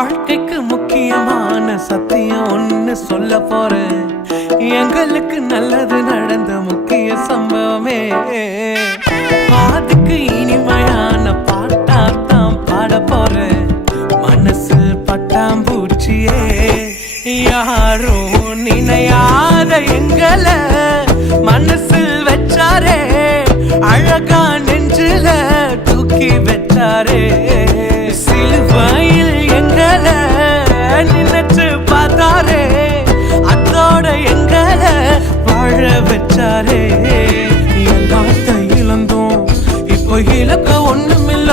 வாழ்க்கைக்கு முக்கியமான சத்தியம் ஒன்னு சொல்ல போறேன். எங்களுக்கு நல்லது நடந்த முக்கிய சம்பவமே. அதுக்கு இனிமையான பாட்டாத்தான் பாட போறேன். மனசு பட்டாம்பூச்சியே யாரும் நினையாத எங்களை மனசில் வச்சாரே. அழகா நெஞ்சில தூக்கி வச்சாரே. சிலுவையில் எங்களை நினைச்சு பார்த்தாரே. அதோட எங்களை வாழ வச்சாரே. எல்லாத்தையும் இழந்தோம், இப்போ இழக்க ஒண்ணுமில்ல.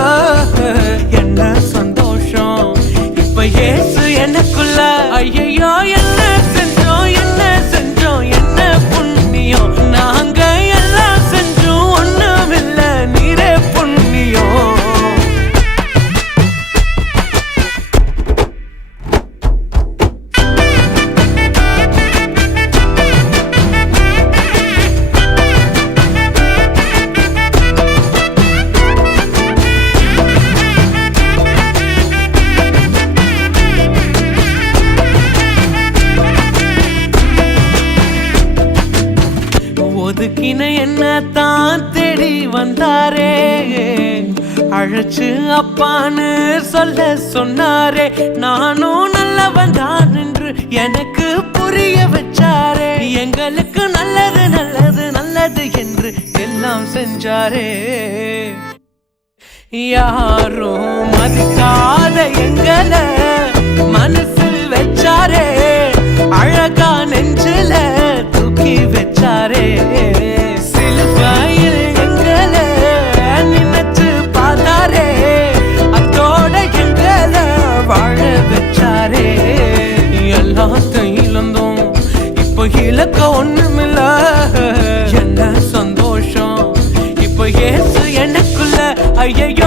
என்ன சந்தோஷம் இப்ப ஏசு எனக்குள்ள. ஐயோ என்ன செஞ்சோம், என்ன செஞ்சோம், என்ன புண்ணியம். நாங்க எல்லாம் செஞ்சோம், ஒண்ணுமில்ல, நீரே புண்ணியம். ஒதுக்கின என்ன தான் தேடி வந்தாரே. அழைச்சு அப்பான்னு சொல்ல சொன்னாரே. நானும் நல்லவன் தான் என்று எனக்கு புரிய வச்சாரே. எங்களுக்கு நல்லது நல்லது நல்லது என்று எல்லாம் செஞ்சாரே. யாரும் மதிக்காத எங்களை மனசில் வச்சாரே. அழகா நெஞ்சில தூக்கி வச்சாரே. சிலுவையில் எங்களை நினைச்சு பார்த்தாரே. அதோட எங்களை வாழ வச்சாரே. எல்லாத்தையும் இழந்தோம், இப்போ இழக்க ஒண்ணுமில்ல. என்ன சந்தோஷம் இப்ப ஏசு எனக்குள்ள. ஐயோ